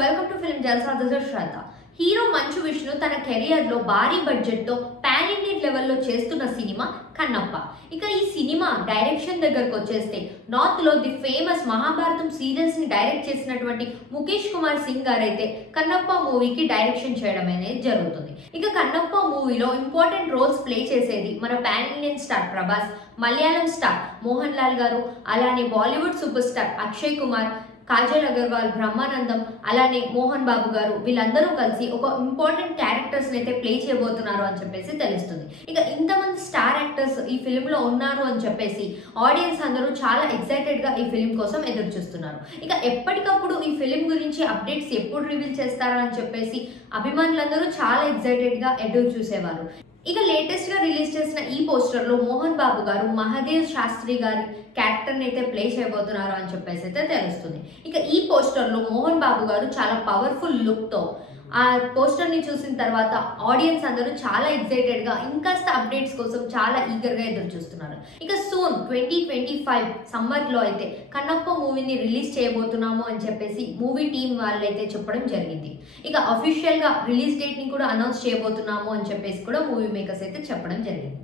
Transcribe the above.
Welcome to film Jalsa. This is Shraddha. Hero Manchu Vishnu తన career లో భారీ బడ్జెట్ తో పాన్ ఇండియన్ లెవెల్లో చేస్తున్న సినిమా కన్నప్ప. ఇక ఈ సినిమా డైరెక్షన్ దగ్గరకు వచ్చేస్తే నార్త్ లో ది ఫేమస్ మహాభారతం సీరియల్స్ ని డైరెక్ట్ చేసినటువంటి ముఖేష్ కుమార్ సింగ్ గారు అయితే కన్నప్ప మూవీకి డైరెక్షన్ చేయడం అనేది జరుగుతుంది. ఇక కన్నప్ప మూవీలో ఇంపార్టెంట్ రోల్స్ ప్లే చేసేది మన pan Indian star Prabhas, Malayalam star Mohan Lal గారు, అలానే బాలీవుడ్ సూపర్ స్టార్ అక్షయ్ కుమార్, కాజల్ అగర్వాల్, బ్రహ్మానందం, అలానే మోహన్ బాబు గారు వీళ్ళందరూ కలిసి ఒక ఇంపార్టెంట్ క్యారెక్టర్స్ అయితే ప్లే చేయబోతున్నారు అని చెప్పేసి తెలుస్తుంది. ఇక ఇంతమంది స్టార్ యాక్టర్స్ ఈ ఫిల్మ్ లో ఉన్నారు అని చెప్పేసి ఆడియన్స్ అందరూ చాలా ఎక్సైటెడ్ గా ఈ ఫిల్మ్ కోసం ఎదురు చూస్తున్నారు. ఇక ఎప్పటికప్పుడు ఈ ఫిల్మ్ గురించి అప్డేట్స్ ఎప్పుడు రివీల్ చేస్తారా అని చెప్పేసి అభిమానులందరూ చాలా ఎక్సైటెడ్ గా ఎదురు చూసేవారు. ఇక లేటెస్ట్ గా రిలీజ్ చేసిన ఈ పోస్టర్ లో మోహన్ బాబు గారు మహదేవ్ శాస్త్రి గారి క్యారెక్టర్ ని అయితే ప్లే చేయబోతున్నారు అని చెప్పేసి అయితే తెలుస్తుంది. ఇక ఈ పోస్టర్ లో మోహన్ బాబు గారు చాలా పవర్ఫుల్ లుక్ తో ఆ పోస్టర్ ని చూసిన తర్వాత ఆడియన్స్ అందరూ చాలా ఎక్సైటెడ్ గా ఇంకాస్త అప్డేట్స్ కోసం చాలా ఈగర్ గా ఎదురు చూస్తున్నారు. ఇక సూన్ 2025 సమ్మర్ లో అయితే కన్నప్ప మూవీని రిలీజ్ చేయబోతున్నాము అని చెప్పేసి మూవీ టీం వాళ్ళైతే చెప్పడం జరిగింది. ఇక అఫీషియల్ గా రిలీజ్ డేట్ ని కూడా అనౌన్స్ చేయబోతున్నాము అని చెప్పేసి కూడా మూవీ మేకర్స్ అయితే చెప్పడం జరిగింది.